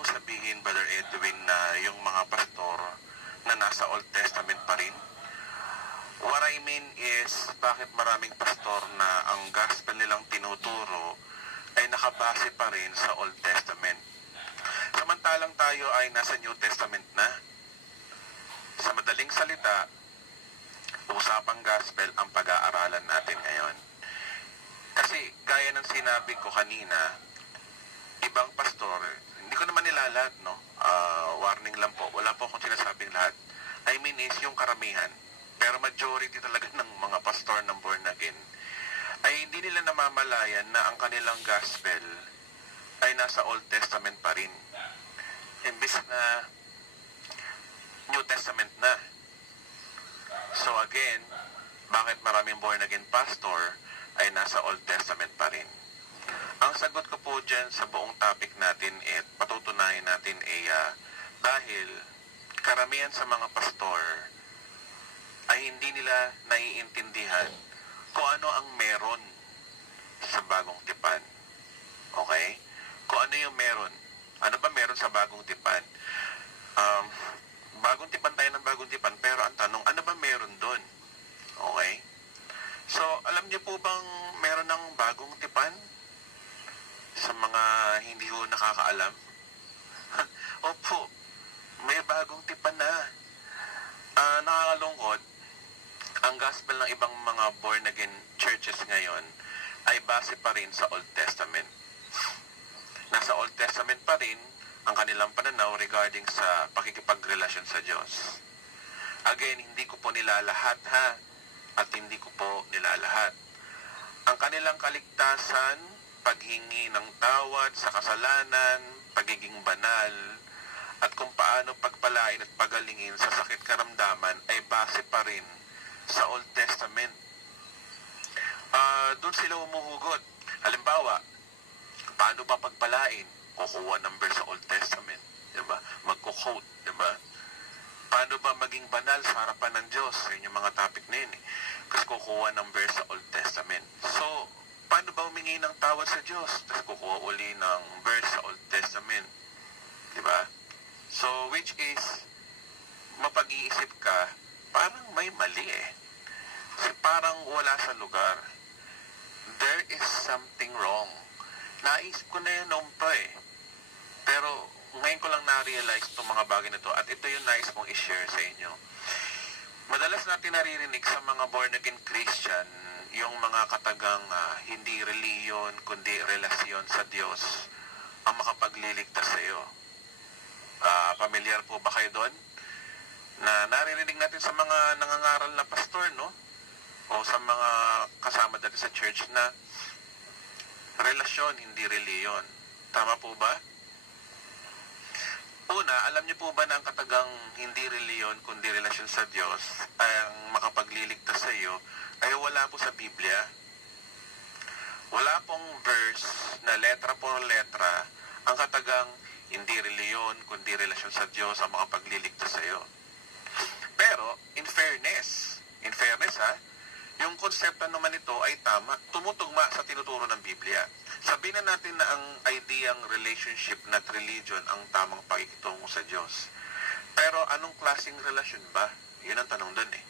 mong sabihin, Brother Edwin, na yung mga pastor na nasa Old Testament pa rin? What I mean is, bakit maraming pastor na ang gospel nilang tinuturo ay nakabase pa rin sa Old Testament? Samantalang tayo ay nasa New Testament na. Sa madaling salita, usapang gospel ang pag-aaralan natin ngayon. Kasi gaya ng sinabi ko kanina, ibang pastor, hindi ko naman nilalat, no? Warning lang po, wala po akong sinasabing lahat. I mean is yung karamihan. Pero majority talaga ng mga pastor ng born again ay hindi nila namamalayan na ang kanilang gospel ay nasa Old Testament pa rin. Imbis na New Testament na. So again, bakit maraming born again pastor ay nasa Old Testament pa rin? Ang sagot ko po dyan sa buong topic natin at patutunayan natin ay dahil karamihan sa mga pastor ay hindi nila naiintindihan kung ano ang meron sa bagong tipan. Okay? Kung ano yung meron. Ano ba meron sa bagong tipan? Bagong tipan tayo ng bagong tipan, pero ang tanong, ano ba meron doon? Okay? So, alam niyo po bang meron ng bagong tipan? Sa mga hindi ko nakakaalam? Opo, may bagong tipan na. Nakakalungkot, ang gospel ng ibang mga born-again churches ngayon ay base pa rin sa Old Testament. Nasa Old Testament pa rin ang kanilang pananaw regarding sa pakikipagrelasyon sa Diyos. Again, hindi ko po nilalahat at hindi ko po nilalahat. Ang kanilang kaligtasan, paghingi ng tawad sa kasalanan, pagiging banal, at kung paano pagpalain at pagalingin sa sakit karamdaman ay base pa rin sa Old Testament. Doon sila umuhugot. Halimbawa, paano ba pagpalain? Kukuha ng verse sa Old Testament. Diba? Magkukote. Diba? Paano ba maging banal sa harapan ng Diyos? Yun yung mga topic na yun. Kasi kukuha ng verse sa Old Testament. So, paano ba humingi ng tawad sa Diyos? Tapos kukuha uli ng verse sa Old Testament. Diba? So, which is, mapag-iisip ka, parang may mali eh. Kasi parang wala sa lugar. There is something wrong. Naisip ko na yun noon pa eh. Pero ngayon ko lang na-realize itong mga bagay na to at ito yung nais kong i-share sa inyo. Madalas natin naririnig sa mga born-again Christian yung mga katagang hindi reliyon kundi relasyon sa Diyos ang makapagliligtas sa iyo. Pamilyar po ba kayo doon? Na naririnig natin sa mga nangangaral na pastor, no? O sa mga kasama dati sa church na relasyon, hindi reliyon. Tama po ba? Una, alam niyo po ba na ang katagang hindi reliyon kundi relasyon sa Diyos ay ang makapagliligtas sa iyo ay wala po sa Biblia? Wala pong verse na letra por letra ang katagang hindi reliyon kundi relasyon sa Diyos ang makapagliligtas sa iyo. Pero, in fairness yung konsepto naman ito ay tama, tumutugma sa tinuturo ng Biblia. Sabihin na natin na ang ideyang relationship not religion ang tamang pakikitungo sa Diyos. Pero anong klaseng relasyon ba? Yun ang tanong dun eh.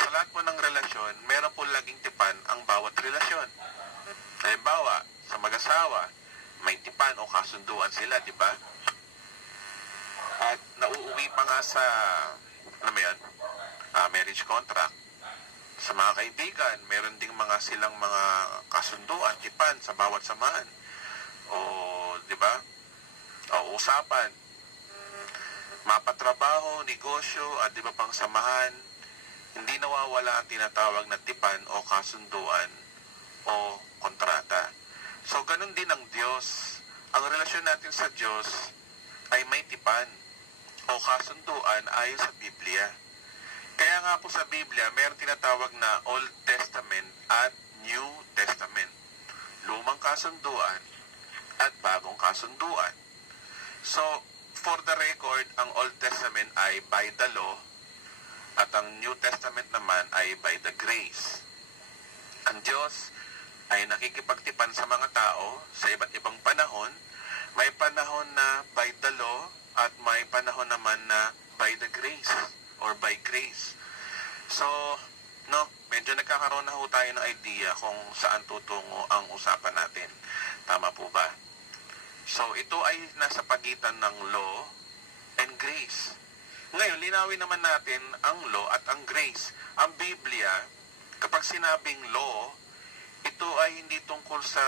Sa lahat po ng relasyon, meron po laging tipan ang bawat relasyon. Halimbawa, sa mag-asawa, may tipan o kasunduan sila, di ba? At nauuwi pa nga sa, ano mo yan, marriage contract. Sa mga kaibigan, meron ding mga silang mga kasunduan, tipan sa bawat samahan. O, di ba? O, usapan. Mapatrabaho, negosyo, at di ba pang samahan, hindi nawawala ang tinatawag na tipan o kasunduan o kontrata. So, ganun din ang Diyos. Ang relasyon natin sa Diyos ay may tipan o kasunduan ayon sa Biblia. Kaya nga po sa Biblia, mayroon tinatawag na Old Testament at New Testament. Lumang kasunduan at bagong kasunduan. So, for the record, ang Old Testament ay by the law at ang New Testament naman ay by the grace. Ang Diyos ay nakikipagtipan sa mga tao sa iba't ibang panahon. May panahon na the grace or by grace. So, no, medyo nagkakaroon na ho tayo ng idea kung saan tutungo ang usapan natin. Tama po ba? So, ito ay nasa pagitan ng law and grace. Ngayon, linawin naman natin ang law at ang grace. Ang Biblia, kapag sinabing law, ito ay hindi tungkol sa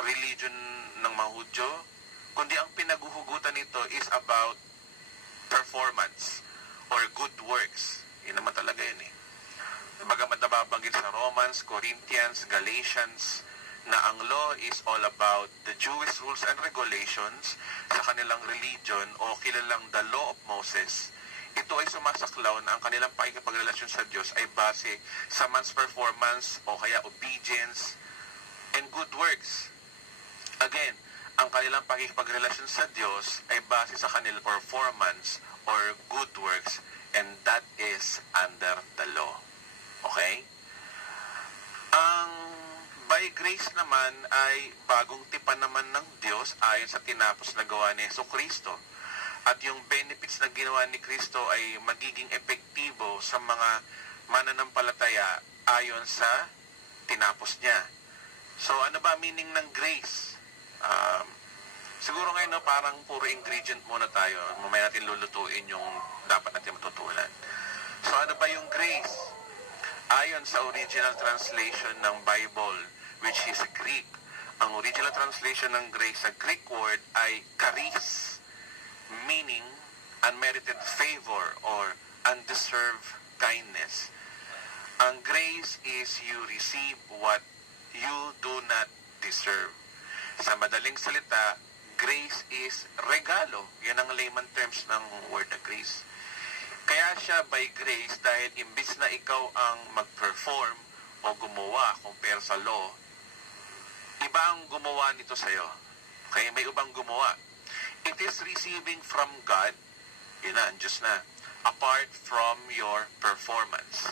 religion ng mga Hudyo, kundi ang pinaguhugutan nito is about performance or good works. Yun naman talaga yun eh. Bagamat nababanggit sa Romans, Corinthians, Galatians, na ang law is all about the Jewish rules and regulations sa kanilang religion o kilalang the law of Moses. Ito ay sumasaklaw na ang kanilang pakikipagrelasyon sa Diyos ay base sa man's performance o kaya obedience and good works. Again, ang kanilang pakikipagrelasyon sa Diyos ay base sa kanilang performance or good works, and that is under the law. Okay? Ang by grace naman ay bagong tipan naman ng Diyos ayon sa tinapos na gawa ni Jesucristo. At yung benefits na ginawa ni Kristo ay magiging epektibo sa mga mananampalataya ayon sa tinapos niya. So ano ba meaning ng grace? Siguro ngayon no, parang puro ingredient muna tayo. Mamaya natin lulutuin yung dapat natin matutunan. So ano ba yung grace? Ayon sa original translation ng Bible, which is Greek, ang original translation ng grace sa Greek word ay charis, meaning unmerited favor or undeserved kindness. Ang grace is you receive what you do not deserve. Sa madaling salita, grace is regalo. Yan ang layman terms ng word na grace. Kaya siya by grace dahil imbis na ikaw ang mag-perform o gumawa compare sa law, iba ang gumawa nito sa'yo. Kaya may ibang gumawa. It is receiving from God, yun na, Diyos na, apart from your performance.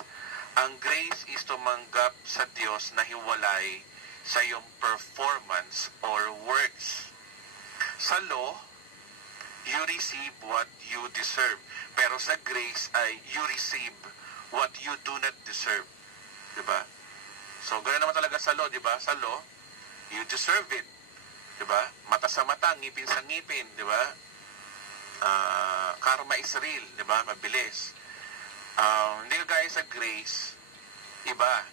Ang grace is tumanggap sa Diyos na hiwalay sa iyong performance or works. Sa law, you receive what you deserve. Pero sa grace ay you receive what you do not deserve. Diba? So, ganoon naman talaga sa law, diba? Sa law, you deserve it. Diba? Mata sa mata, ngipin sa ngipin, diba? Karma is real, diba? Mabilis. Hindi ka gaya sa grace, iba.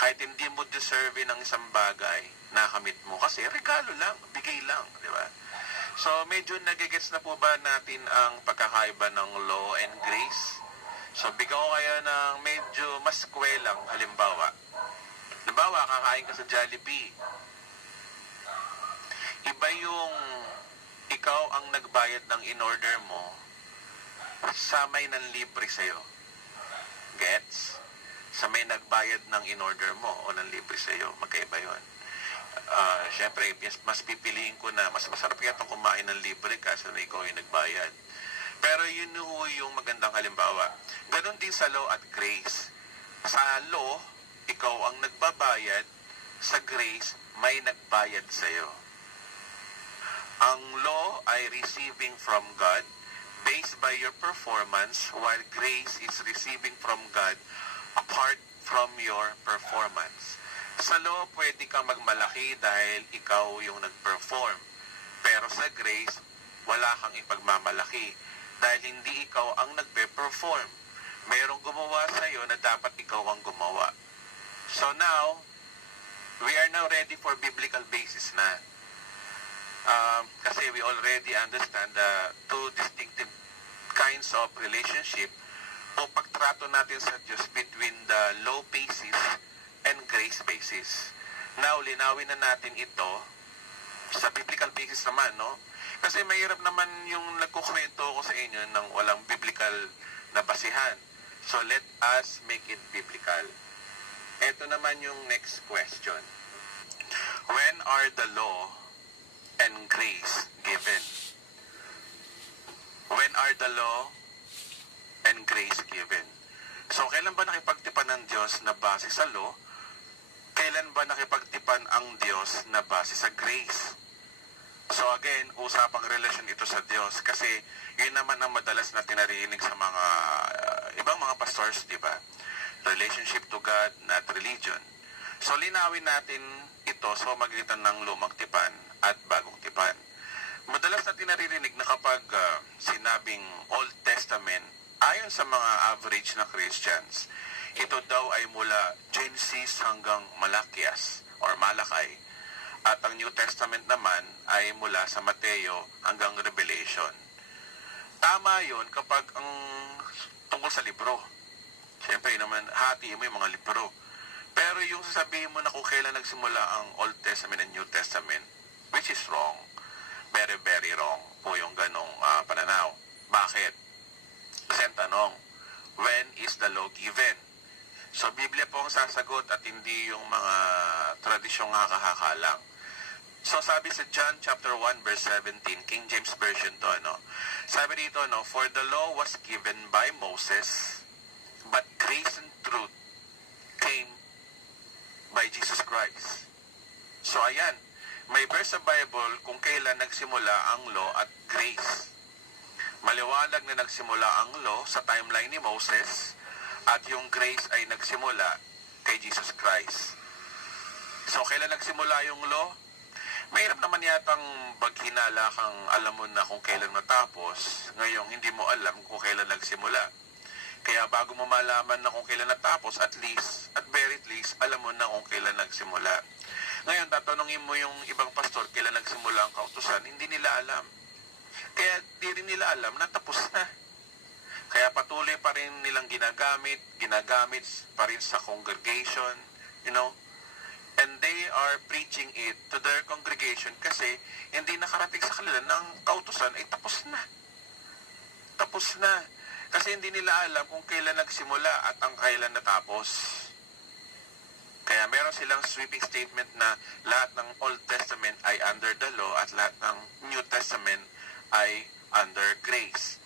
Kahit hindi mo deserve ng isang bagay, nakamit mo. Kasi regalo lang, bigay lang, diba? So, medyo nagigets na po ba natin ang pagkakaiba ng law and grace? So, bigyan ko kayo ng medyo mas kwelang halimbawa. Halimbawa, kakain ka sa Jollibee. Iba yung ikaw ang nagbayad ng in-order mo sa may nanlibre sa'yo. Gets? Sa may nagbayad ng in-order mo o nanlibre sa'yo. Magkaiba yun. Siyempre, mas pipiliin ko na mas masarap yata kumain ng libre kasi na ikaw yung nagbayad. Pero yun yung magandang halimbawa. Ganon din sa law at grace. Sa law, ikaw ang nagbabayad. Sa grace, may nagbayad sa'yo. Ang law ay receiving from God based by your performance, while grace is receiving from God apart from your performance. Sa law, pwede kang magmalaki dahil ikaw yung nag-perform. Pero sa grace, wala kang ipagmamalaki dahil hindi ikaw ang nagpe-perform. Mayroong gumawa sa'yo na dapat ikaw ang gumawa. So now, we are now ready for biblical basis na. Kasi we already understand the two distinctive kinds of relationship o pagtrato natin sa Diyos between the law basis and grace basis. Now, linawin na natin ito sa biblical basis naman, no? Kasi mahirap naman yung nagkukwento ko sa inyo ng walang biblical na basihan. So, let us make it biblical. Ito naman yung next question. When are the law and grace given? When are the law and grace given? So, kailan ba nakipagtipan ng Diyos na base sa law? Kailan ba nakipagtipan ang Diyos na base sa grace? So, again, usapang relasyon ito sa Diyos kasi yun naman ang madalas na tinarinig sa mga ibang mga pastors, di ba? Relationship to God, not religion. So linawin natin ito sa magitan ng lumang tipan at bagong tipan. Madalas na tinaririnig na kapag sinabing Old Testament, ayon sa mga average na Christians, ito daw ay mula Genesis hanggang Malakias or Malakay. At ang New Testament naman ay mula sa Mateo hanggang Revelation. Tama yun kapag ang tungkol sa libro. Siyempre naman, hati mo yung mga libro. Pero yung sasabihin mo na kung kailan nagsimula ang Old Testament and New Testament, which is wrong. Very, very wrong po yung ganong pananaw. Bakit? Kasi ang tanong, when is the law given? So, Biblia po ang sasagot at hindi yung mga tradisyong haka-haka lang. So, sabi sa John chapter 1 verse 17, King James Version to, sabi dito, for the law was given by Moses, but grace and truth came by Jesus Christ. So, ayan, may verse sa Bible kung kailan nagsimula ang law at grace. Maliwanag na nagsimula ang law sa timeline ni Moses at yung grace ay nagsimula kay Jesus Christ. So, kailan nagsimula yung law? Mahirap naman yatang baghinala kang alam mo na kung kailan matapos, ngayong hindi mo alam kung kailan nagsimula. Kaya bago mo malaman na kung kailan natapos, at very least, alam mo na kung kailan nagsimula. Ngayon, tatanungin mo yung ibang pastor, kailan nagsimula ang kautusan, hindi nila alam. Kaya di rin nila alam na tapos na. Kaya patuloy pa rin nilang ginagamit pa rin sa congregation, and they are preaching it to their congregation kasi hindi nakarating sa kanila na ang kautusan ay tapos na. Tapos na. Kasi hindi nila alam kung kailan nagsimula at ang kailan natapos. Kaya meron silang sweeping statement na lahat ng Old Testament ay under the law at lahat ng New Testament ay under grace.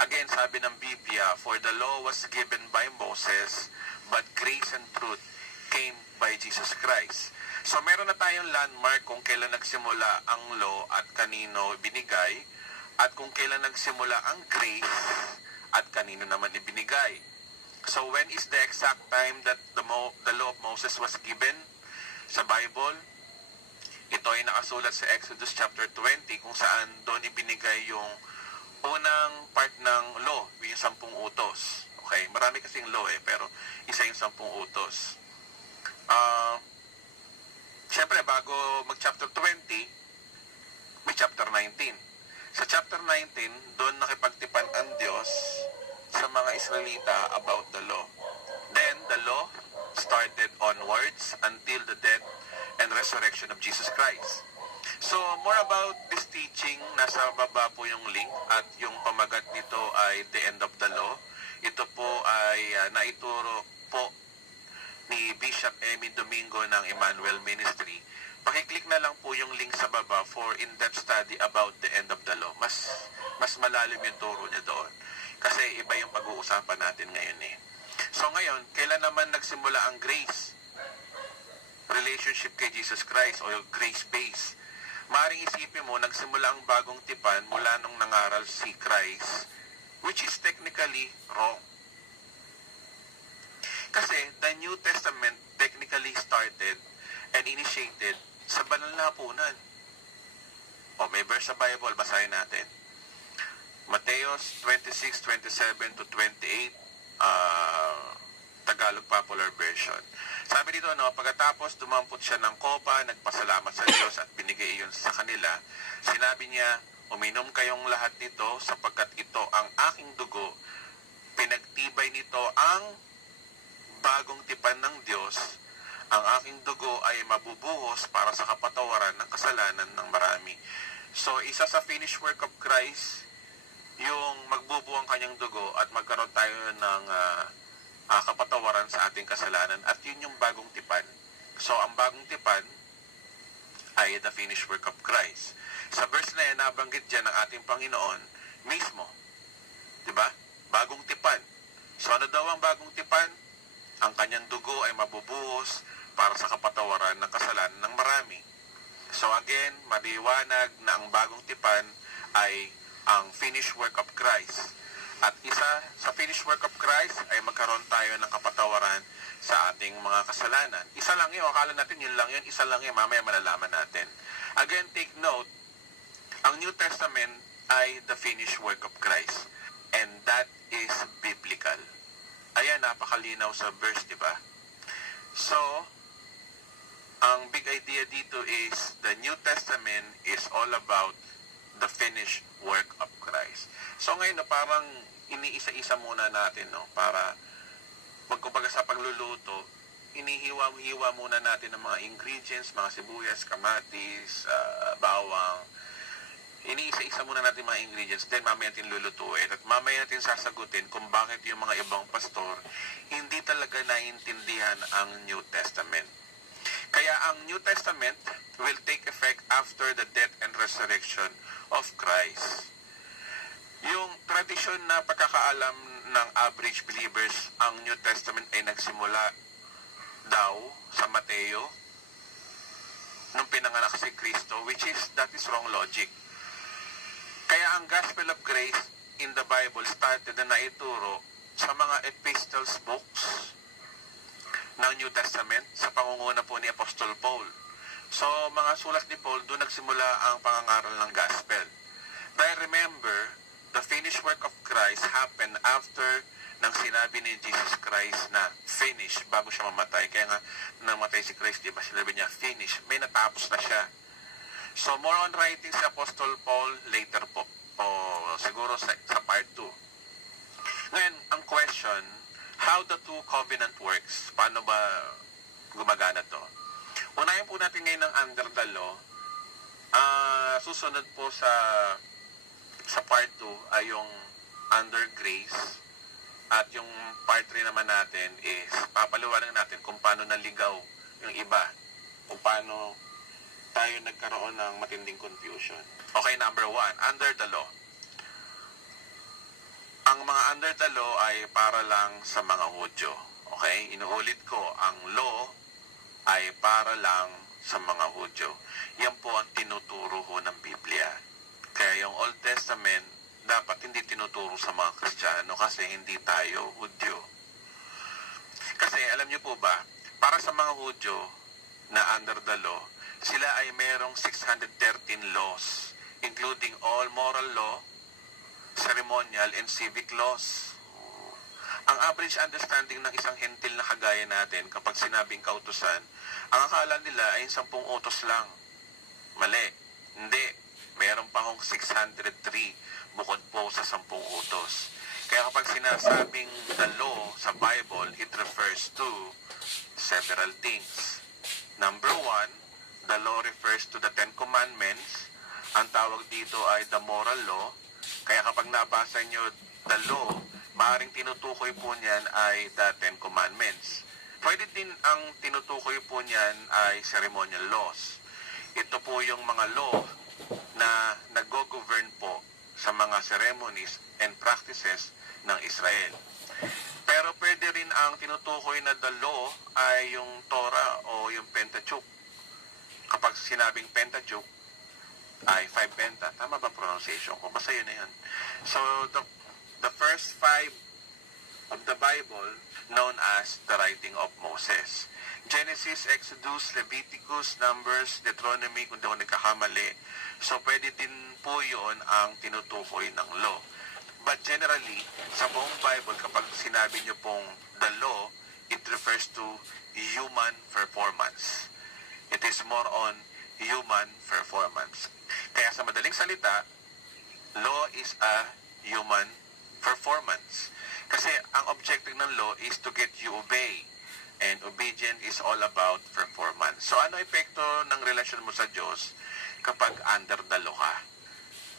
Again, sabi ng Biblia, for the law was given by Moses, but grace and truth came by Jesus Christ. So meron na tayong landmark kung kailan nagsimula ang law at kanino binigay, at kung kailan nagsimula ang grace at kanino naman ibinigay. So when is the exact time that the law of Moses was given sa Bible? Ito ay nakasulat sa Exodus chapter 20 kung saan doon ibinigay yung unang part ng law, yung 10 utos. Okay, marami kasing law pero isa yung 10 utos. Siyempre, bago mag-chapter 20, may chapter 19. Sa chapter 19, doon nakipagtipan ang Diyos sa mga Israelita about the law. Then, the law started onwards until the death and resurrection of Jesus Christ. So, more about this teaching, nasa baba po yung link at yung pamagat nito ay The End of the Law. Ito po ay naituro po ni Bishop Emmy Domingo ng Emmanuel Ministry. Pakiclick na lang po yung link sa baba for in-depth study about the end of the law. Mas malalim yung turo niya doon. Kasi iba yung pag-uusapan natin ngayon So ngayon, kailan naman nagsimula ang grace? Relationship kay Jesus Christ o yung grace base. Maring isipin mo, nagsimula ang bagong tipan mula nung nangaral si Christ, which is technically wrong. Kasi the New Testament technically started and initiated sa banal na hapunan. May verse sa Bible, basahin natin. Mateo 26:27 to 28, Tagalog Popular Version. Sabi dito, pagkatapos dumampot siya ng kopa, nagpasalamat sa Diyos at binigay iyon sa kanila. Sinabi niya, uminom kayong lahat nito sapagkat ito ang aking dugo. Pinagtibay nito ang bagong tipan ng Diyos. Ang aking dugo ay mabubuhos para sa kapatawaran ng kasalanan ng marami. So, isa sa finished work of Christ, yung magbubuo ang kanyang dugo at magkaroon tayo ng kapatawaran sa ating kasalanan. At yun yung bagong tipan. So, ang bagong tipan ay the finished work of Christ. Sa verse na yan, nabanggit dyan ng ating Panginoon mismo. Diba? Bagong tipan. So, ano daw ang bagong tipan? Ang kanyang dugo ay mabubuhos para sa kapatawaran ng kasalanan ng marami. So again, maliwanag na ang bagong tipan ay ang finished work of Christ. At isa sa finished work of Christ ay magkaroon tayo ng kapatawaran sa ating mga kasalanan. Isa lang yun, akala natin yun lang yun, isa lang yun, mamaya malalaman natin. Again, take note, ang New Testament ay the finished work of Christ. And that is biblical. Ayan, napakalinaw sa verse, di ba? So, ang big idea dito is the New Testament is all about the finished work of Christ. So ngayon, parang iniisa-isa muna natin, no? Para magkumbaga sa pagluluto, inihiwa-hiwa muna natin ng mga ingredients, mga sibuyas, kamatis, bawang. Iniisa-isa muna natin mga ingredients, then mamaya natin lulutuin. At mamaya natin sasagutin kung bakit yung mga ibang pastor hindi talaga naiintindihan ang New Testament. Kaya ang New Testament will take effect after the death and resurrection of Christ. Yung tradisyon na pagkakaalam ng average believers, ang New Testament ay nagsimula daw sa Mateo nung pinanganak si Kristo, which is, that is wrong logic. Kaya ang Gospel of Grace in the Bible started na naituro sa mga epistles books ng New Testament sa pangunguna po ni Apostol Paul. So, mga sulat ni Paul, doon nagsimula ang pangangaral ng gospel. Dahil remember, the finished work of Christ happened after nang sinabi ni Jesus Christ na finish bago siya mamatay. Kaya nga, namatay si Christ, di ba? Sinabi niya, finish. May natapos na siya. So, more on writing si Apostol Paul later po. O siguro sa part 2. Ngayon, ang question, how the two covenant works? Paano ba gumagana to? Unahin po natin ngayon ang under the law. Susunod po sa part 2 ay yung under grace. At yung part 3 naman natin is papaliwanag natin kung paano naligaw yung iba. Kung paano tayo nagkaroon ng matinding confusion. Okay, number 1, under the law. Ang mga under the law ay para lang sa mga Hudyo. Okay? Inuulit ko, ang law ay para lang sa mga Hudyo. Yan po ang tinuturo ho ng Biblia. Kaya yung Old Testament, dapat hindi tinuturo sa mga Kristiyano kasi hindi tayo Hudyo. Kasi alam niyo po ba, para sa mga Hudyo na under the law, sila ay merong 613 laws, including all moral law, ceremonial and civic laws. Ang average understanding ng isang hentil na kagaya natin kapag sinabing kautusan, ang akala nila ay 10 utos lang. Mali. Hindi. Meron pa hong 603 bukod po sa 10 utos. Kaya kapag sinasabing the law sa Bible, it refers to several things. Number 1, the law refers to the 10 commandments. Ang tawag dito ay the moral law. Kaya kapag nabasa nyo the law, maaaring tinutukoy po niyan ay the 10 commandments. Pwede din ang tinutukoy po niyan ay ceremonial laws. Ito po yung mga law na nag-govern po sa mga ceremonies and practices ng Israel. Pero pwede rin ang tinutukoy na the law ay yung Torah o yung Pentateuch. Kapag sinabing Pentateuch, ay 5 penta. Tama ba pronunciation ko? Basta yun na yun. So, the first 5 of the Bible known as the writing of Moses. Genesis, Exodus, Leviticus, Numbers, Deuteronomy, kung di ako nagkakamali. So, pwede din po yun ang tinutukoy ng law. But generally, sa buong Bible, kapag sinabi nyo pong the law, it refers to human performance. It is more on human performance. Kaya sa madaling salita, law is a human performance. Kasi ang objective ng law is to get you obey. And obedience is all about performance. So ano epekto ng relasyon mo sa Diyos kapag under the law ka?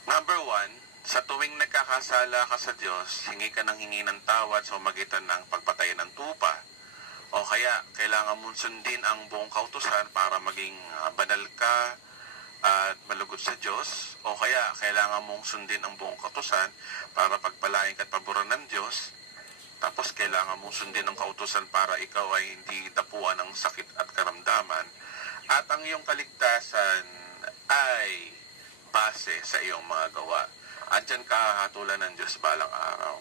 Number 1, sa tuwing nagkakasala ka sa Diyos, hingi ka ng hingi ng tawad sa magitan ng pagpatay ng tupa. O kaya, kailangan mong sundin ang buong kautusan para maging banal ka at malugod sa Diyos. O kaya, kailangan mong sundin ang buong kautusan para pagpalain ka at paboran ng Diyos. Tapos, kailangan mong sundin ang kautusan para ikaw ay hindi tapuan ng sakit at karamdaman. At ang iyong kaligtasan ay base sa iyong mga gawa. At dyan kahatulan ng Diyos balang araw.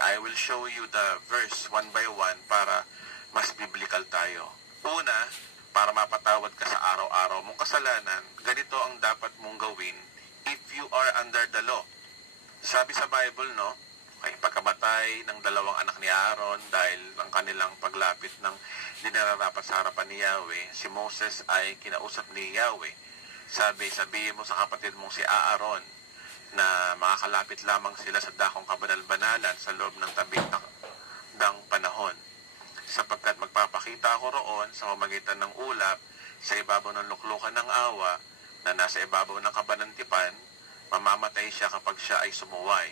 I will show you the verse one by one para mas biblical tayo. Una, para mapatawad ka sa araw-araw mong kasalanan, ganito ang dapat mong gawin if you are under the law. Sabi sa Bible, no? Ay pagkamatay ng dalawang anak ni Aaron dahil ang kanilang paglapit ng dinararapat sa harapan ni Yahweh, si Moses ay kinausap ni Yahweh. Sabihin mo sa kapatid mong si Aaron na makakalapit lamang sila sa dakong kabanal-banalan sa loob ng tabing ng panahon. Sapagkat magpapakita ako roon sa pamamagitan ng ulap sa ibabaw ng luklukan ng awa na nasa ibabaw ng kabanantipan, mamamatay siya kapag siya ay sumuway.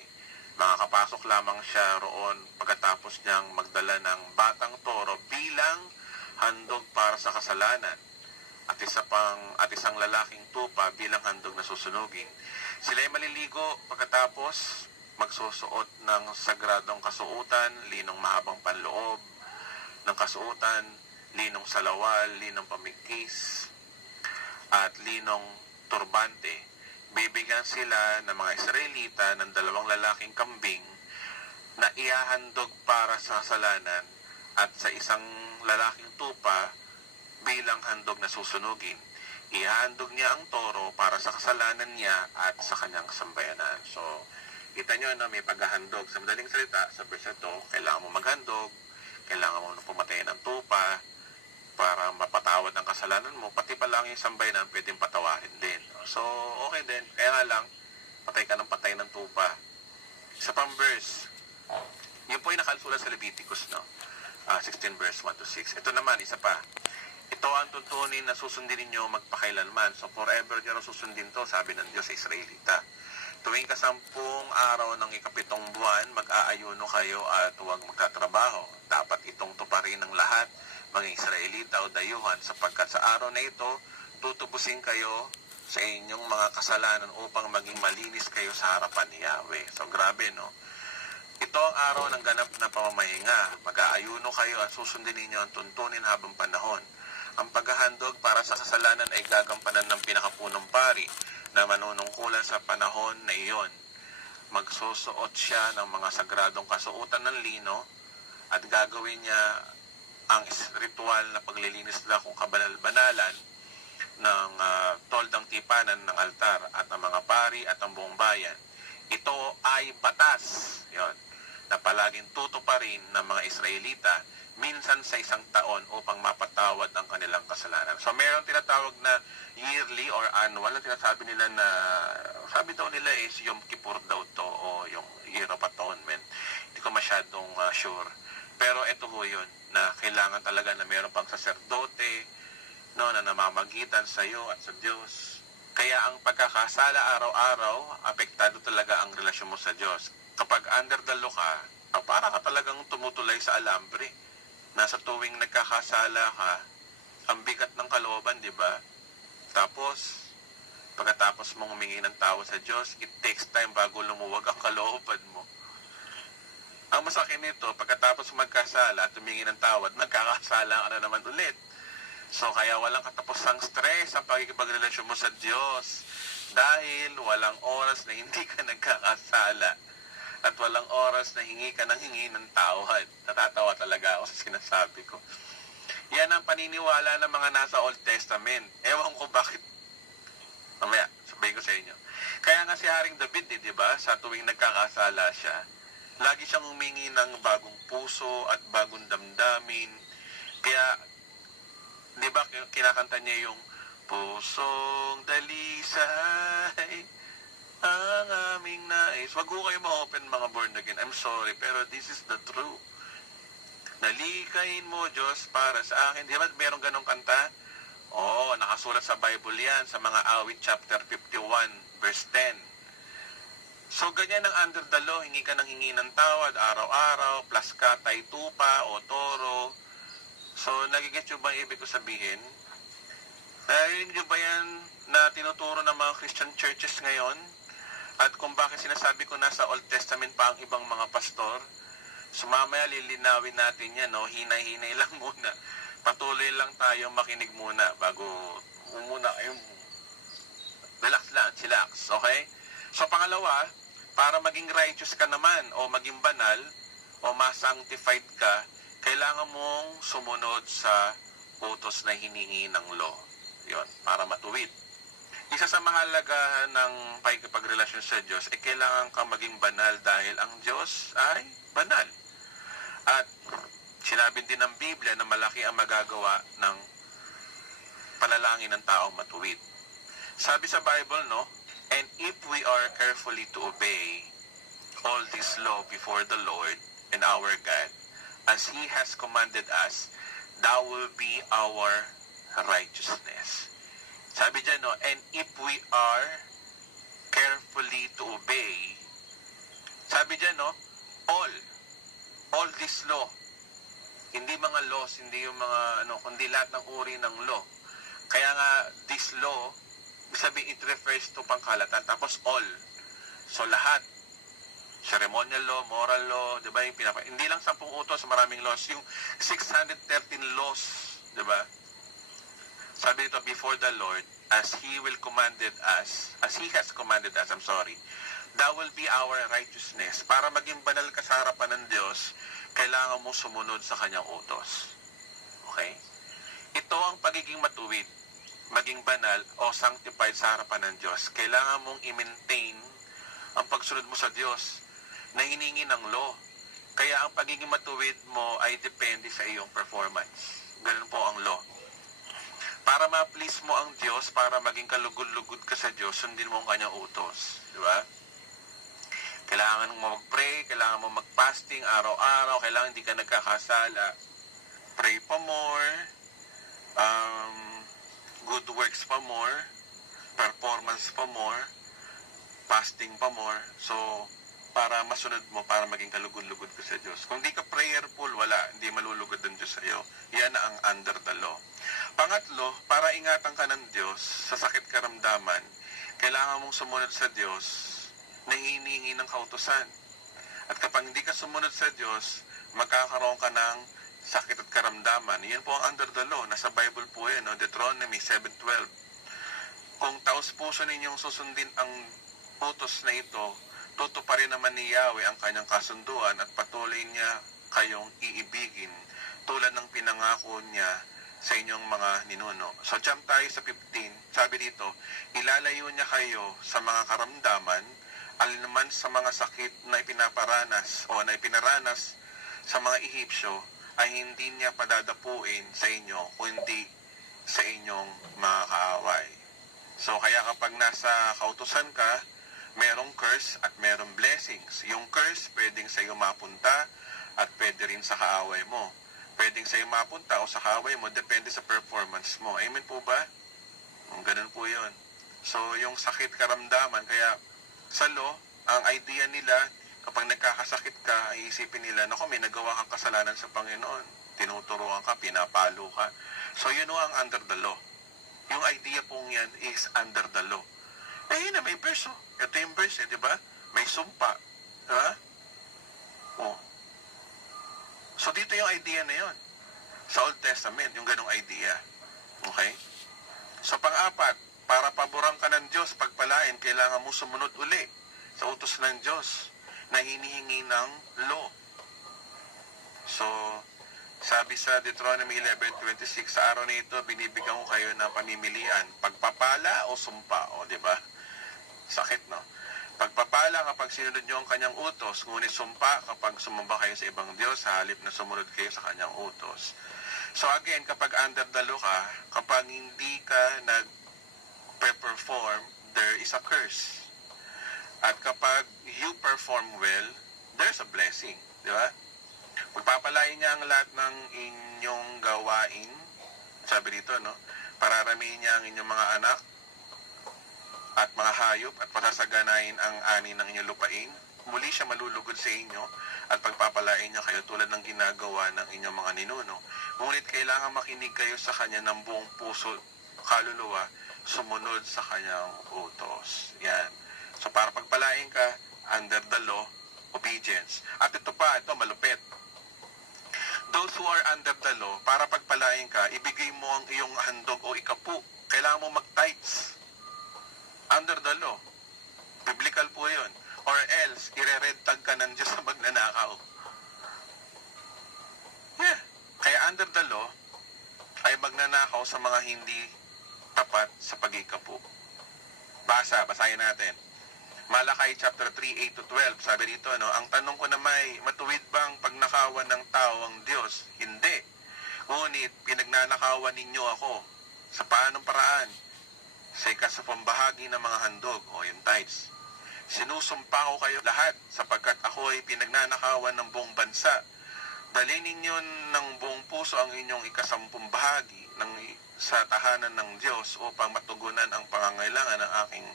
Makakapasok lamang siya roon pagkatapos niyang magdala ng batang toro bilang handog para sa kasalanan at isang lalaking tupa bilang handog na susunugin. Sila ay maliligo pagkatapos magsusuot ng sagradong kasuutan, linong mahabang panloob ng kasuutan, linong salawal, linong pamigkis, at linong turbante. Bibigyan sila ng mga Israelita ng dalawang lalaking kambing na ihahandog para sa kasalanan at sa isang lalaking tupa bilang handog na susunugin. Ihahandog niya ang toro para sa kasalanan niya at sa kanyang sambayanan. So, kita nyo na may paghahandog. Sa madaling salita, sa verse ito, kailangan mo maghandog, kailangan mo pumatay ng tupa para mapatawad ang kasalanan mo. Pati pa lang yung sambayanan, pwedeng patawarin din. So, okay din. Kaya nga lang, patay ka ng patay ng tupa. Sa pang verse, yun po yung nakalsulat sa Leviticus, no? 16 verse 1 to 6. Ito naman, isa pa. Ito ang tuntunin na susundin ninyo magpakailanman. So forever nyo susundin to, sabi ng Diyos sa Israelita. Tuwing kasampung araw ng ikapitong buwan, mag-aayuno kayo at huwag magtatrabaho. Dapat itong tuparin ng lahat, mga Israelita o dayuhan, sapagkat sa araw na ito, tutubusin kayo sa inyong mga kasalanan upang maging malinis kayo sa harapan ni Yahweh. So grabe, no? Ito ang araw ng ganap na pamamahinga. Mag-aayuno kayo at susundin ninyo ang tuntunin habang panahon. Ang paghahandog para sa kasalanan ay gagampanan ng pinakapunong pari na manunungkulan sa panahon na iyon. Magsusuot siya ng mga sagradong kasuotan ng lino at gagawin niya ang ritual na paglilinis na kung kabanal-banalan ng toldang tipanan ng altar at ang mga pari at ang buong bayan. Ito ay batas, yon, na palaging tutuparin ng mga Israelita minsan sa isang taon upang mapatawad ang kanilang kasalanan. So meron tinatawag na yearly or annual na tinasabi nila na, sabi daw nila is Yom Kippur daw to o yung Year of Atonement. Hindi ko masyadong sure. Pero ito ho yun, na kailangan talaga na meron pang saserdote, no, na namamagitan sa iyo at sa Diyos. Kaya ang pagkakasala araw-araw, apektado talaga ang relasyon mo sa Diyos. Kapag under the law ka, para ka talagang tumutulay sa alambre. Nasa tuwing nagkakasala ka, ang bigat ng kalooban, di ba? Tapos, pagkatapos mong humingi ng tawad sa Diyos, it takes time bago lumuwag ang kalooban mo. Ang masakit nito, pagkatapos magkasala at humingi ng tawad, nagkakasala ka na naman ulit. So, kaya walang katapusang stress ang pagkikipagrelasyon mo sa Diyos dahil walang oras na hindi ka nagkakasala. At walang oras na hingi ka ng hingi ng tawad. Natatawa talaga ako sa sinasabi ko. Yan ang paniniwala ng mga nasa Old Testament. Ewan ko bakit. Mamaya, sabihin ko sa inyo. Kaya nga si Haring David, di ba? Sa tuwing nagkakasala siya, lagi siyang humingi ng bagong puso at bagong damdamin. Kaya, di ba, kinakanta niya yung pusong dalisay ang aming nais. Wag ko kayo ma-open mga born again. I'm sorry, pero this is the truth. Nalikayin mo, Diyos, para sa akin. Di ba merong ganong kanta? Oo, nakasulat sa Bible yan, sa mga awit chapter 51, verse 10. So, ganyan ang under the law. Hingi ka ng hingi ng tawad, araw-araw, plus katay, tupa, o toro. So, nagigit nyo ba ibig ko sabihin? Narinig nyo ba yan na tinuturo ng mga Christian churches ngayon? At kung bakit sinasabi ko nasa Old Testament pa ang ibang mga pastor, so mamaya lilinawin natin yan, no? Hinay-hinay lang muna. Patuloy lang tayong makinig muna bago muna kayong Relax lang, chillax, okay? So pangalawa, para maging righteous ka naman o maging banal o ma-sanctified ka, kailangan mong sumunod sa utos na hinihingi ng law. Yon, para matuwid. Isa sa mahalaga ng pakikipagrelasyon sa Diyos ay kailangan ka maging banal dahil ang Diyos ay banal. At sinabi din ng Biblia na malaki ang magagawa ng panalangin ng taong matuwid. Sabi sa Bible, no? And if we are carefully to obey all this law before the Lord and our God, as He has commanded us, that will be our righteousness. Sabi dyan, no? And if we are carefully to obey, sabi dyan, no? All this law, hindi mga laws, hindi yung mga, kundi lahat ng uri ng law. Kaya nga, this law, sabi it refers to pangkalatan, tapos all. So lahat, ceremonial law, moral law, di ba? Hindi lang 10 utos, maraming laws. Yung 613 laws, di ba? Sabi dito, before the Lord, as He has commanded us, that will be our righteousness. Para maging banal ka sa harapan ng Diyos, kailangan mo sumunod sa Kanyang utos. Okay? Ito ang pagiging matuwid, maging banal o sanctified sa harapan ng Diyos. Kailangan mong i-maintain ang pagsunod mo sa Diyos na hiningi ng law. Kaya ang pagiging matuwid mo ay depende sa iyong performance. Ganun po ang law. Para ma-please mo ang Diyos, para maging kalugod-lugod ka sa Diyos, sundin mo ang Kanyang utos. Di ba? Kailangan mo mag-pray, kailangan mo mag-fasting araw-araw, kailangan hindi ka nagkakasala. Pray pa more, good works pa more, performance pa more, fasting pa more. So, para masunod mo, para maging kalugod-lugod ka sa Diyos. Kung di ka prayerful, wala, hindi malulugod ang Diyos sa iyo. Yan ang under the law. Pangatlo, para ingatan ka ng Diyos sa sakit karamdaman, kailangan mong sumunod sa Diyos na hinihingi ng kautusan. At kapag hindi ka sumunod sa Diyos, magkakaroon ka ng sakit at karamdaman. Yan po ang under the law. Nasa Bible po yan, no? Deuteronomy 7:12. Kung taos puso ninyong susundin ang utos na ito, tutuparin naman ni Yahweh ang kanyang kasunduan at patuloy niya kayong iibigin tulad ng pinangako niya sa inyong mga ninuno. So, jump tayo sa 15. Sabi dito, ilalayo niya kayo sa mga karamdaman, alinman sa mga sakit na ipinaparanas o na ipinaranas sa mga Ehipsyo, ay hindi niya padadapuin sa inyo, kundi sa inyong mga kaaway. So, kaya kapag nasa kautusan ka, merong curse at merong blessings. Yung curse, pwedeng sa iyo mapunta at pwede rin sa kaaway mo. Pwedeng sa iyo mapunta o sa kaaway mo, depende sa performance mo. Amen po ba? Ganun po yun. So, yung sakit karamdaman, kaya sa law, ang idea nila, kapag nagkakasakit ka, iisipin nila, naku, may nagawa kang kasalanan sa Panginoon. Tinuturuan ka, pinapalo ka. So, yun ang under the law. Yung idea pong yan is under the law. Eh, yun na, may verse. Ito yung verse, di ba? May sumpa. Di ba? Oh. So, dito yung idea na yun. Sa Old Testament, yung ganong idea. Okay? So, pang-apat, para paboran ka ng Diyos, pagpalain, kailangan mo sumunod uli sa utos ng Diyos na hinihingi ng law. So, sabi sa Deuteronomy 11:26, sa araw na ito, binibigyan ko kayo ng pamimilian, pagpapala o sumpa. O, di ba? Sakit, no? Pagpapala kapag sinunod nyo ang kanyang utos, ngunit sumpa kapag sumamba kayo sa ibang Diyos, sa halip na sumunod kayo sa kanyang utos. So again, kapag under the law ka, kapag hindi ka nag-perform, there is a curse. At kapag you perform well, there's a blessing. Di ba? Pagpapalain niya ang lahat ng inyong gawain, sabi dito, no? Pararamihin niya ang inyong mga anak, at mga hayop at pasasaganain ang ani ng inyong lupain. Muli siya malulugod sa inyo at pagpapalain niya kayo tulad ng ginagawa ng inyong mga ninuno. Ngunit kailangan makinig kayo sa kanya ng buong puso, kaluluwa, sumunod sa kanyang utos. Yan. So para pagpalain ka, under the law, obedience. At ito pa, ito malupit. Those who are under the law, para pagpalain ka, ibigay mo ang iyong handog o ikapu. Kailangan mo mag-tithes. under the law. Biblical po yun. Or else, ire-red tag ka ng Diyos sa magnanakaw. Yeah. Kaya under the law, ay magnanakaw sa mga hindi tapat sa pag-ikapo. Basahin natin. Malakay chapter 3, 8-12. Sabi dito, ang tanong ko na matuwid bang pagnakawan ng tao ang Diyos? Hindi. Ngunit pinagnanakawan ninyo ako. Sa paanong paraan? Sa ikasapambahagi ng mga handog o yung tithes. Sinusumpa ko kayo lahat sapagkat ako ay pinagnanakawan ng buong bansa. Dalhin ninyo ng buong puso ang inyong ikasampung bahagi sa tahanan ng Diyos upang matugunan ang pangangailangan ng aking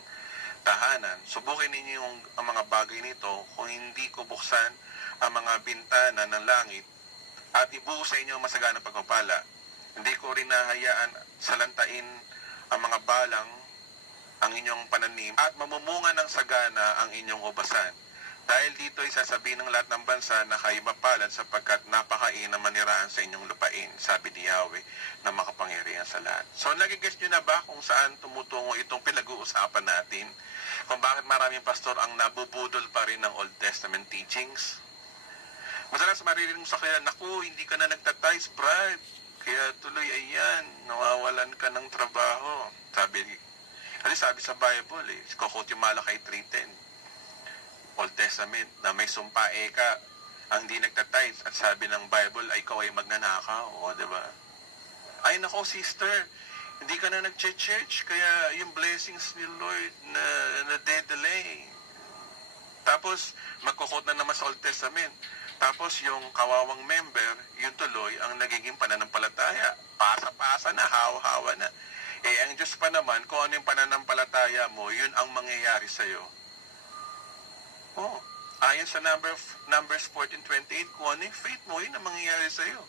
tahanan. Subukin ninyo ang mga bagay nito kung hindi ko buksan ang mga bintana ng langit at ibuhos sa inyo masaganang pagpapala. Hindi ko rin nahayaan salantain ang mga balang ang inyong pananim at mamumunga ng sagana ang inyong ubasan. Dahil dito ay sasabihin ng lahat ng bansa na kayo mapalad sapagkat napakain na manirahan sa inyong lupain, sabi ni Yahweh na makapangyarihan sa lahat. So nagigets nyo na ba kung saan tumutungo itong pinag-uusapan natin? Kung bakit maraming pastor ang nabubudol pa rin ng Old Testament teachings? Madalas maririnig mo sa kanya, naku, hindi ka na nagtatize, Brad. Kaya tuloy, ayan, nawawalan ka ng trabaho. Sabi sa Bible, quote yung Malakay 3:10, Old Testament, na may sumpa ka, ang di nagtatize, at sabi ng Bible, ay ikaw ay magnanakaw. O, diba? Ay, nako, sister, hindi ka na nag-church, kaya yung blessings ni Lord na de-delay. Tapos, magkukot na naman sa Old Testament. Tapos, yung kawawang member, yung tuloy, ang nagiging pananampalataya. Pasa-pasa na, hawa-hawa na. Ang Diyos pa naman, kung ano yung pananampalataya mo, yun ang mangyayari sa'yo. Oh, ayon sa Numbers 14:28, kung ano yung faith mo, yun ang mangyayari sa'yo.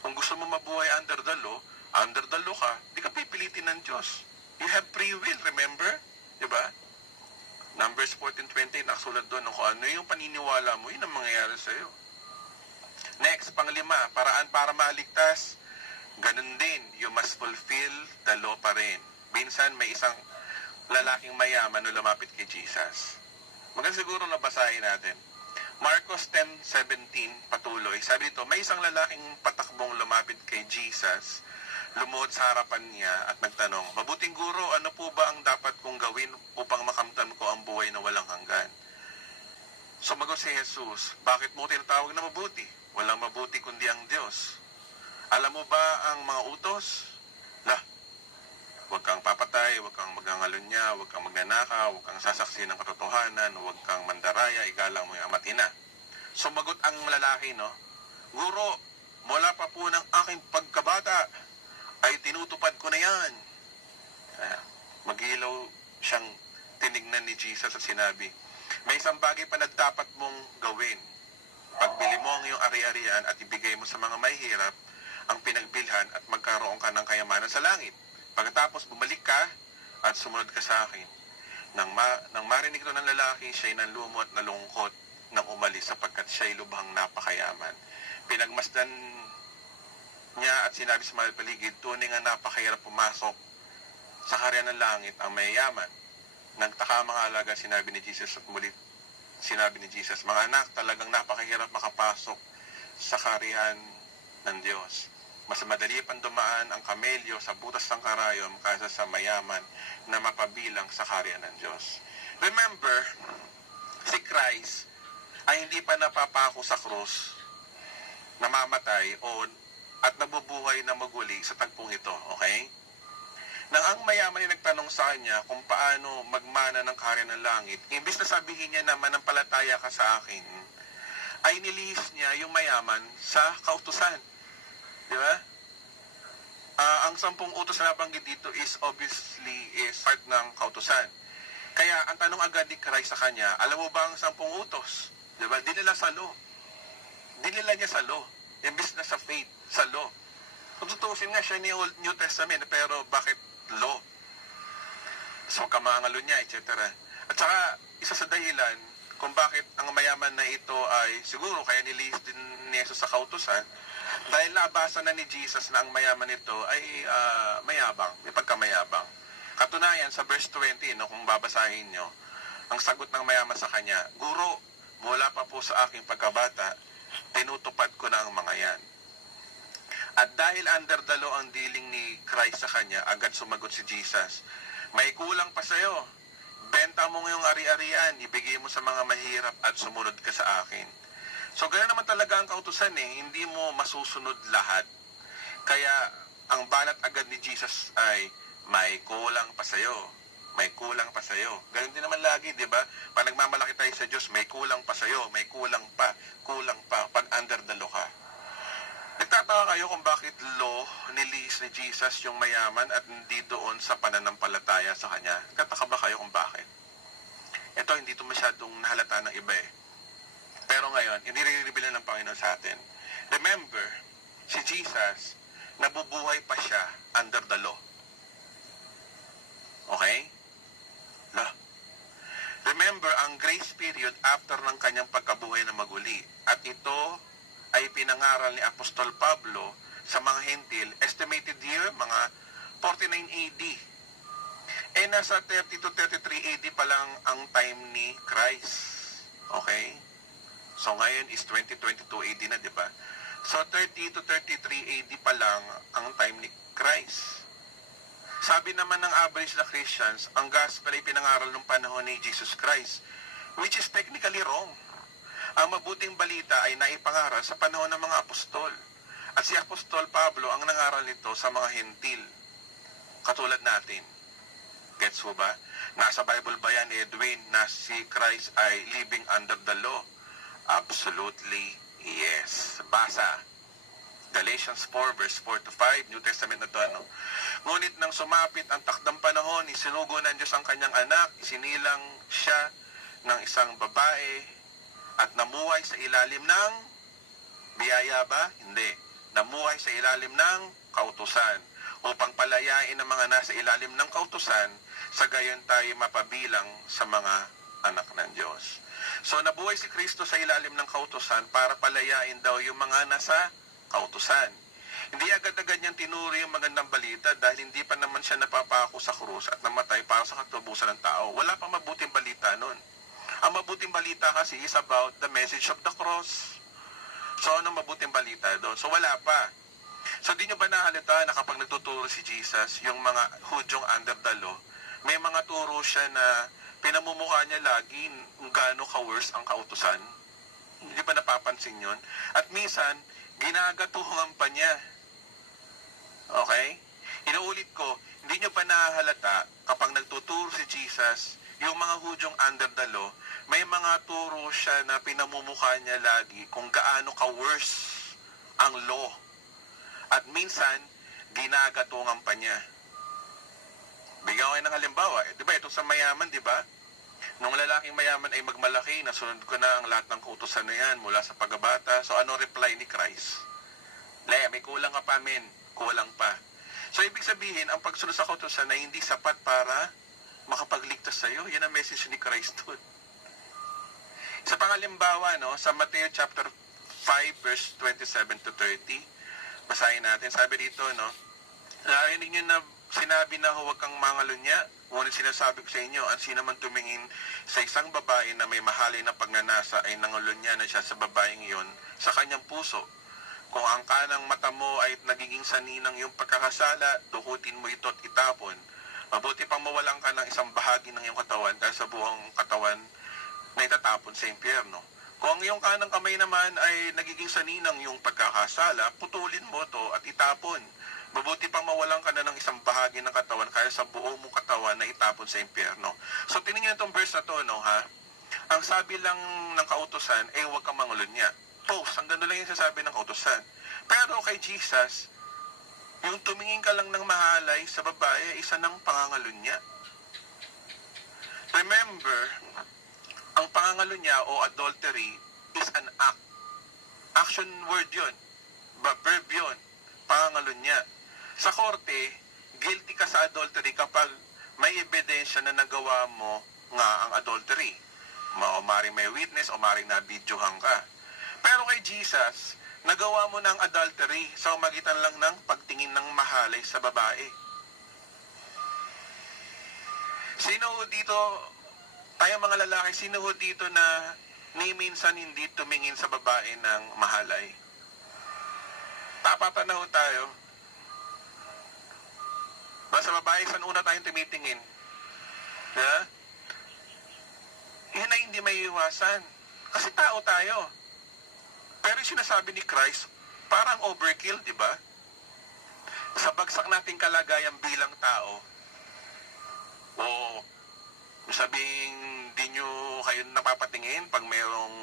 Kung gusto mo mabuhay under the law ka, di ka pipilitin ng Diyos. You have free will, remember? Diba? Numbers 14:28, nakasulat doon, kung ano yung paniniwala mo, yun ang mangyayari sa'yo. Next, panglima, paraan para maligtas, ganun din, you must fulfill the law pa rin. Minsan, may isang lalaking mayaman na lumapit kay Jesus. Maganda siguro na basahin natin. Marcos 10:17, patuloy. Sabi dito, may isang lalaking patakbong lumapit kay Jesus, lumuhod sa harapan niya at nagtanong, mabuting guro, ano po ba ang dapat kong gawin upang makamtan ko ang buhay na walang hanggan? Sumagot si Jesus, bakit mo tinatawag na mabuti? Walang mabuti kundi ang Diyos. Alam mo ba ang mga utos? Huwag kang papatay, huwag kang magangalunya, huwag kang magnanakaw, huwag kang sasaksi ng katotohanan, huwag kang mandaraya, igalang mo yung ama't ina. Sumagot ang lalaki, Guro, mula pa po ng aking pagkabata, ay tinutupad ko na yan. Magilaw siyang tinignan ni Jesus at sinabi, may isang bagay pa na dapat mong gawin. Pagbili mo ang iyong ari-arian at ibigay mo sa mga mahihirap ang pinagbilhan at magkaroon ka ng kayamanan sa langit. Pagkatapos bumalik ka at sumunod ka sa akin. Nang marinig ito ng lalaki, siya'y nanlumot na lungkot nang umalis sapagkat siya'y lubhang napakayaman. Pinagmasdan niya at sinabi sa mga paligid, tunay nga napakahirap pumasok sa karya ng langit ang mayayaman. Nagtaka mga alaga, sinabi ni Jesus at muli sinabi ni Jesus, mga anak, talagang napakahirap makapasok sa karyahan ng Diyos. Mas madali pang dumaan ang kamelyo sa butas ng karayom kaysa sa mayaman na mapabilang sa karya ng Diyos. Remember, si Christ ay hindi pa napapako sa krus, namamatay at nabubuhay na maguli sa tagpong ito. Okay? Nang ang mayaman ay nagtanong sa kanya kung paano magmana ng karya ng langit, imbis na sabihin niya na manampalataya ka sa akin, ay nilihis niya yung mayaman sa kautusan. Di ba? Ang 10 utos na nabanggit dito is part ng kautusan. Kaya ang tanong agad ni Christ sa kanya, alam mo ba ang 10 utos? Di ba? Dinila sa law. Dinila niya sa law. Imbis na sa faith, sa law. Kung tutusin nga siya ni New Testament, pero bakit law? So kamangalo niya, etc. At saka, isa sa dahilan kung bakit ang mayaman na ito ay siguro kaya nilihis din ni Jesus sa kautusan, dahil nabasa na ni Jesus na ang mayaman nito ay mayabang, may pagkamayabang. Katunayan, sa verse 20, no, kung babasahin nyo, ang sagot ng mayaman sa kanya, Guro, mula pa po sa aking pagkabata, tinutupad ko na ang mga yan. At dahil under the law ang dealing ni Christ sa kanya, agad sumagot si Jesus, may kulang pa sa'yo. Benta mo ngayong ari-arian, ibigay mo sa mga mahirap at sumunod ka sa akin. So ganoon naman talaga ang kautusan hindi mo masusunod lahat. Kaya ang balat agad ni Jesus ay, may kulang pa sa'yo. May kulang pa sa'yo. Ganun din naman lagi, di ba? Pag nagmamalaki tayo sa Diyos, may kulang pa sa'yo, may kulang pa, pag under the law ka. Nagtataka kayo kung bakit law nilis ni Jesus yung mayaman at hindi doon sa pananampalataya sa kanya? Nagtataka ba kayo kung bakit? Ito, hindi ito masyadong nahalata ng iba Pero ngayon, inire-reveal ng Panginoon sa atin. Remember, si Jesus, nabubuhay pa siya under the law. Okay? Remember, ang grace period after ng kanyang pagkabuhay na maguli. At ito ay pinangaral ni Apostol Pablo sa mga Hentil, estimated year, mga 49 AD. Nasa 30 to 33 AD pa lang ang time ni Christ. Okay? So ngayon is 2022 AD na, di ba? So 30 to 33 AD pa lang ang time ni Christ. Sabi naman ng average na Christians, ang gospel ay pinangaral ng panahon ni Jesus Christ, which is technically wrong. Ang mabuting balita ay naipangaral sa panahon ng mga apostol. At si Apostol Pablo ang nangaral nito sa mga Hentil. Katulad natin. Gets mo ba? Nasa Bible ba yan, Edwin, na si Christ ay living under the law? Absolutely yes. Basa. Galatians 4 verse 4 to 5, New Testament na to, Ngunit nang sumapit ang takdang panahon, isinugo ng Diyos ang kanyang anak, isinilang siya ng isang babae, at namuhay sa ilalim ng biyaya ba? Hindi. Namuhay sa ilalim ng kautusan, upang palayain ang mga nasa ilalim ng kautusan, sa gayon tayo mapabilang sa mga anak ng Diyos. So nabuhay si Kristo sa ilalim ng kautusan para palayain daw yung mga nasa kautusan. Hindi agad-agad niyang tinuri yung magandang balita dahil hindi pa naman siya napapako sa krus at namatay para sa katubusan ng tao. Wala pang mabuting balita nun. Ang mabuting balita kasi is about the message of the cross. So anong mabuting balita doon? So wala pa. So di nyo ba nahalata na kapag nagtuturo si Jesus, yung mga Hudyong under the law, may mga turo siya na pinamumukha niya lagi kung gaano ka-worse ang kautusan? Hindi ba napapansin yun? At minsan, ginagatuhan pa niya. Okay? Inuulit ko, hindi nyo pa nahalata kapag nagtuturo si Jesus, yung mga Hudyong under the law, may mga turo siya na pinamumukha niya lagi kung gaano ka-worse ang law. At minsan, ginagatungan pa niya. Bigyan ko kayo ng halimbawa. Di ba, itong sa mayaman, di ba? Nung lalaking mayaman ay magmalaki, nasunod ko na ang lahat ng kautusan na yan mula sa pagkabata. So, ano reply ni Christ? May kulang ka pa, men. Kulang pa. So, ibig sabihin, ang pagsunod sa kautusan ay hindi sapat para makapagligtas sa'yo. Yan ang message ni Christ doon. Sa pangalimbawa, sa Matthew chapter 5, verse 27 to 30, basahin natin. Sabi dito, narinig nyo na sinabi na huwag kang mangalunya, ngunit sinasabi ko sa inyo, ang sino man tumingin sa isang babae na may mahalin na pagnanasa ay nangalunya na siya sa babaeng iyon sa kanyang puso. Kung ang kanang mata mo ay nagiging saninang yung pagkakasala, dukutin mo ito at itapon. Mabuti pang mawalan ka ng isang bahagi ng iyong katawan dahil sa buong katawan na itatapon sa impyerno. Kung ang iyong kanang kamay naman ay nagiging saninang yung pagkakasala, putulin mo to at itapon. Mabuti pang mawalan ka na ng isang bahagi ng katawan kaya sa buong mong katawan na itapon sa impyerno. So tinignan itong verse na to, Ang sabi lang ng kautusan, huwag kang mangalunya. Post, ang ganda lang yung sasabi ng kautusan. Pero kay Jesus, yung tumingin ka lang ng mahalay sa babae, isa ng pangangalunya. Remember, ang pangangalunya o adultery is an act. Action word yun. Verb yun. Pangangalunya. Sa korte, guilty ka sa adultery kapag may ebidensya na nagawa mo nga ang adultery. O maring may witness o maring nabidyohan ka. Pero kay Jesus, nagawa mo ng adultery sa magitan lang ng pagtingin ng mahalay sa babae. Sino ho dito, tayo mga lalaki, sino ho dito na ni minsan hindi tumingin sa babae ng mahalay? Tapatan na ho tayo. Ba sa babae, saan una tayong tumitingin? Yeah? Yan ay hindi may iwasan. Kasi tao tayo. Pero yung sinasabi ni Christ, parang overkill, di ba? Sa bagsak nating kalagayan bilang tao, o sabing di nyo kayo napapatingin pag mayroong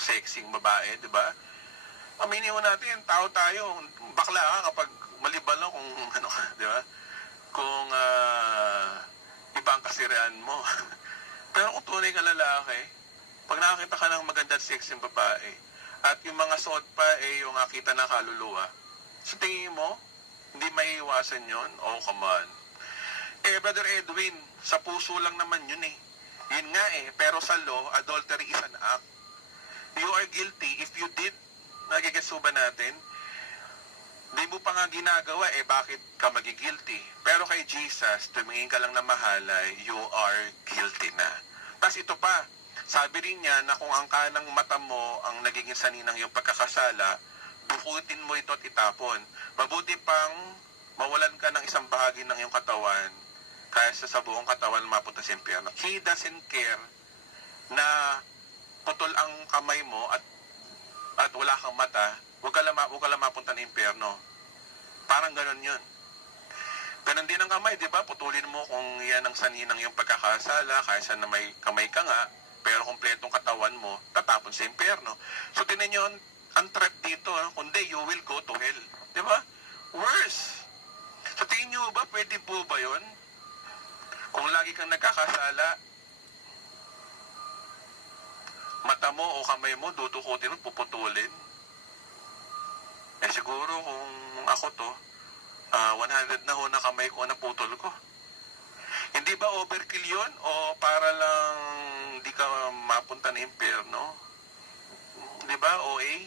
sexing babae, di ba? Aminin mo natin, tao tayo, bakla ka kapag malibal lang kung ano ka, di ba? Kung iba ang kasiraan mo. Pero kung tunay ka lalaki, pag nakakita ka ng magandang sexing babae, at yung mga suot pa yung nakita na kaluluwa, sa tingin mo, hindi maiiwasan yun? Oh, come on. Brother Edwin, sa puso lang naman yun eh. Yun nga pero sa law, adultery is an act. You are guilty if you did, nagigets ba natin? Di mo pa nga ginagawa, bakit ka magigilty? Pero kay Jesus, tumingin ka lang na mahalay, you are guilty na. Tapos ito pa, sabi rin niya na kung ang kanang mata mo ang nagiging saninang yung pagkakasala, bukutin mo ito at itapon. Mabuti pang mawalan ka ng isang bahagi ng iyong katawan kaysa sa buong katawan mapunta sa impyerno. He doesn't care na putol ang kamay mo at wala kang mata, huwag ka lang mapunta ng impyerno. Parang ganun yun. Ganun din ang kamay, di ba? Putulin mo kung yan ang saninang yung pagkakasala, kaysa na may kamay ka nga, pero kumpletong katawan mo, tatapon sa impyerno. So, tinan nyo, ang threat dito, kundi you will go to hell. Di ba? Worse. So, tingin nyo ba, pwede po ba yun? Kung lagi kang nagkakasala, mata mo o kamay mo, dudukutin mo, puputulin. Siguro kung ako to, 100 na ho na kamay ko, naputol ko. Hindi ba overkill yun? O para lang di ka mapunta na impyerno? Di ba, OA?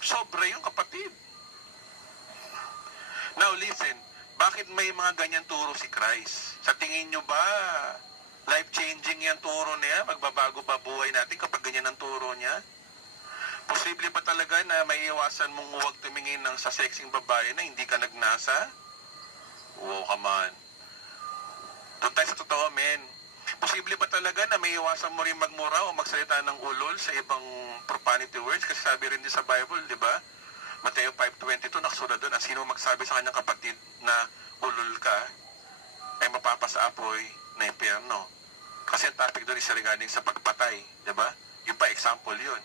Sobra yung kapatid. Now listen, bakit may mga ganyan turo si Christ? Sa tingin nyo ba, life-changing yan turo niya? Magbabago ba buhay natin kapag ganyan ang turo niya? Posible ba talaga na may iwasan mong huwag tumingin ng sa sexing babae na hindi ka nagnasa? Oh, come on. Doon tayo sa totoo, men. Posible ba talaga na may iwasan mo rin magmura o magsalita ng ulol sa ibang profanity words? Kasi sabi rin din sa Bible, di ba? Mateo 5:22, nakasulat doon, ang sino magsabi sa kanyang kapatid na ulol ka, ay mapapasa apoy na impyerno. Kasi ang topic doon is regarding sa pagpatay, di ba? Yung pa example yun.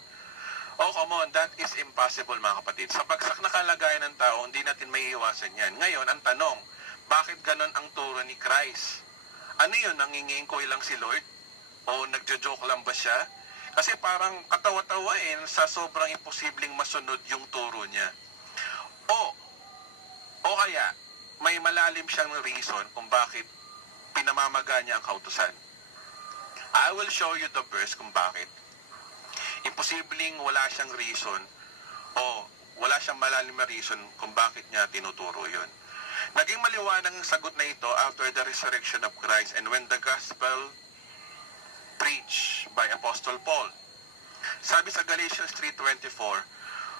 Oh, come on, that is impossible mga kapatid. Sa bagsak na kalagayan ng tao, hindi natin may iwasan yan. Ngayon, ang tanong, bakit ganon ang turo ni Christ? Ano yun, nangingingkoy lang si Lord? O nagjo-joke lang ba siya? Kasi parang katawa-tawa sa sobrang imposibleng masunod yung turo niya. O kaya, may malalim siyang reason kung bakit pinamamaga niya ang kautusan. I will show you the verse kung bakit. Imposibleng wala siyang reason o wala siyang malalim na reason kung bakit niya tinuturo yun. Naging maliwanag ang sagot na ito after the resurrection of Christ and when the gospel preached by Apostle Paul. Sabi sa Galatians 3:24,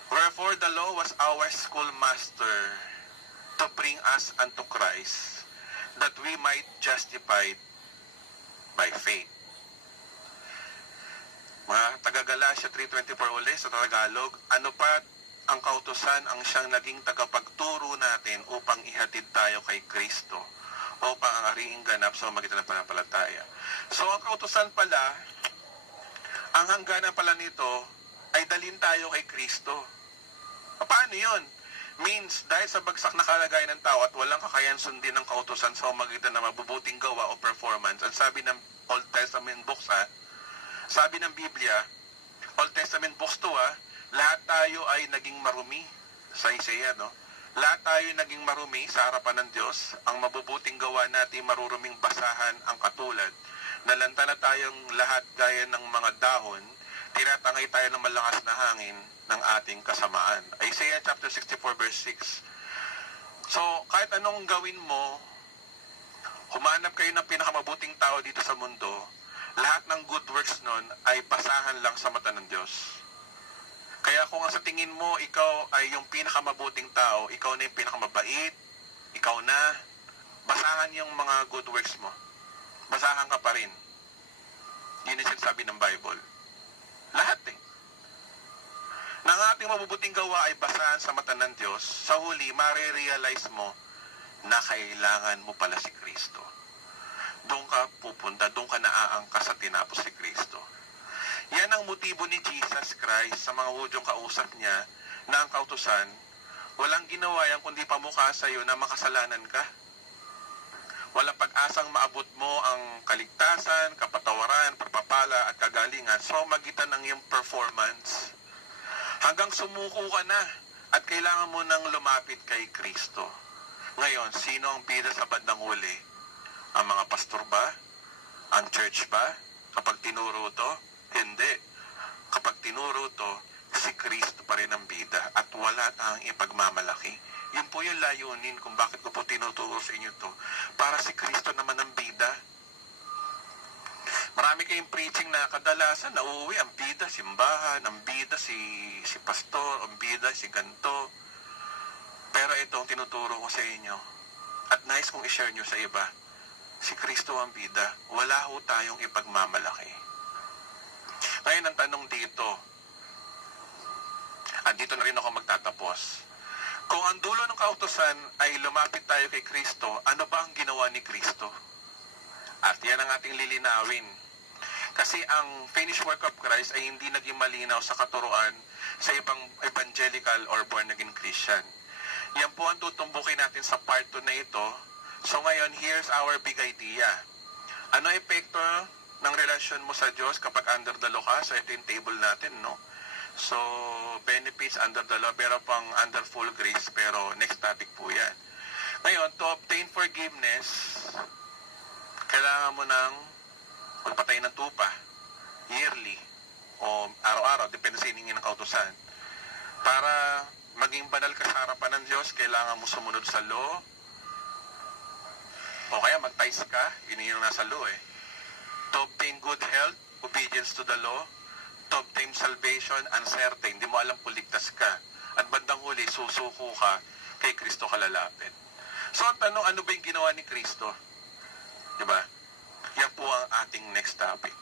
wherefore the law was our schoolmaster to bring us unto Christ, that we might justified by faith. Mga taga-Galatia 3:24 ulit sa Tagalog, ano pa ang kautusan ang siyang naging tagapagturo natin upang ihatid tayo kay Kristo, upang ang ariing ganap sa magitan ng pananampalataya. So ang kautusan pala, ang hangganan pala nito ay dalhin tayo kay Kristo. Paano yun? Means, dahil sa bagsak na kalagayan ng tao at walang kakayan sundin ng kautusan sa magitan ng mabubuting gawa o performance, ang sabi ng Old Testament books, sabi ng Biblia, Old Testament books to, lahat tayo ay naging marumi sa Isaiah, no? Lahat tayo naging marumi sa harapan ng Diyos. Ang mabubuting gawa natin maruruming basahan ang katulad. Nalanta na tayong lahat gaya ng mga dahon, tinatangay tayo ng malakas na hangin ng ating kasamaan. Isaiah chapter 64 verse 6. So, kahit anong gawin mo, humanap kayo ng pinakamabuting tao dito sa mundo, lahat ng good works nun ay basahan lang sa mata ng Diyos. Kaya kung sa tingin mo, ikaw ay yung pinakamabuting tao, ikaw na yung pinakamabait, ikaw na, basahan yung mga good works mo. Basahan ka pa rin. Yun yung sinasabi ng Bible. Lahat eh. Nang ating mabubuting gawa ay basahan sa mata ng Diyos, sa huli, marirealize mo na kailangan mo pala si Kristo. Doon ka pupunta, doon ka naaangkas sa tinapos si Kristo. Yan ang motibo ni Jesus Christ sa mga Hudyong kausap niya na ang kautusan, walang ginawa yan kundi pamukha sa iyo na makasalanan ka. Walang pag-asang maabot mo ang kaligtasan, kapatawaran, pagpapala at kagalingan sa magitan ng iyong performance. Hanggang sumuko ka na at kailangan mo nang lumapit kay Kristo. Ngayon, sino ang bida sa bandang huli? Ang mga pastor ba? Ang church ba? Kapag tinuro to? Hindi. Kapag tinuro to, si Kristo pa rin ang bida at wala tayong ipagmamalaki. Yun po yung layunin kung bakit ko po tinuturo sa inyo to. Para si Kristo naman ang bida. Marami kayong preaching na kadalasan nauuwi ang bida, simbahan, ang bida si pastor, ang bida si ganto. Pero ito ang tinuturo ko sa inyo. At nais kong i-share nyo sa iba. Si Kristo ang bida. Wala ho tayong ipagmamalaki. Ngayon ang tanong dito, at dito na rin ako magtatapos. Kung ang dulo ng kautusan ay lumapit tayo kay Kristo, ano ba ang ginawa ni Kristo? At yan ang ating lilinawin. Kasi ang finished work of Christ ay hindi naging malinaw sa katuruan sa ibang evangelical or born-again Christian. Yan po ang tutumbukin natin sa part 2 na ito. So ngayon, here's our big idea. Ano epekto ng relasyon mo sa Diyos kapag under the law ka? So ito yung table natin, no? So, benefits under the law, pero pang under full grace, pero next topic po yan. Ngayon, to obtain forgiveness, kailangan mo ng magpatay ng tupa, yearly, o araw-araw, depende sa hiningi ng kautusan. Para maging banal ka sa harapan ng Diyos, kailangan mo sumunod sa law, o kaya mag-tithes ka, yun yung nasa law eh. To obtain good health, obedience to the law. To obtain salvation, uncertain, hindi mo alam kung ligtas ka. At bandang huli, susuko ka, kay Kristo ka lalapit. So ang tanong, ano ba yung ginawa ni Kristo? Diba? Yan po ang ating next topic.